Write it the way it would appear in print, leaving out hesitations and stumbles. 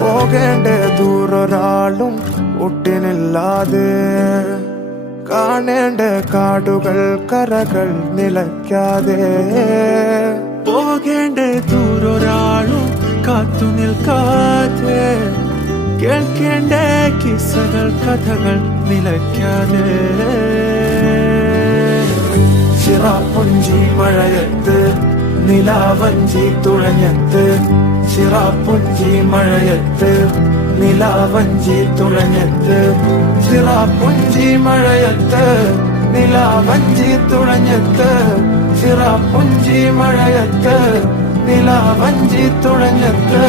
പോകേണ്ട ദൂരൊരാളും ഒട്ടിനില്ലാതെ കാണേണ്ട കാടുകൾ കരകൾ നിലയ്ക്കാതെ പോകേണ്ട ദൂരൊരാളും കാത്തു നിൽക്കാതെ കേൾക്കേണ്ട കിസ്സകൾ കഥകൾ നിലയ്ക്കാതെ ചിറാപ്പുഞ്ചി മഴയത്ത് നിലാവഞ്ചി തുഴഞ്ഞത്ത് ചിറാപ്പുഞ്ചി മഴയത്ത് നിലാവഞ്ചി തുഴഞ്ഞത്ത് ചിറാപ്പുഞ്ചി മഴയത്ത് നിലാവഞ്ചി തുഴഞ്ഞത്ത് ചിറാപ്പുഞ്ചി മഴയത്ത് നിലാവഞ്ചി തുഴഞ്ഞത്ത്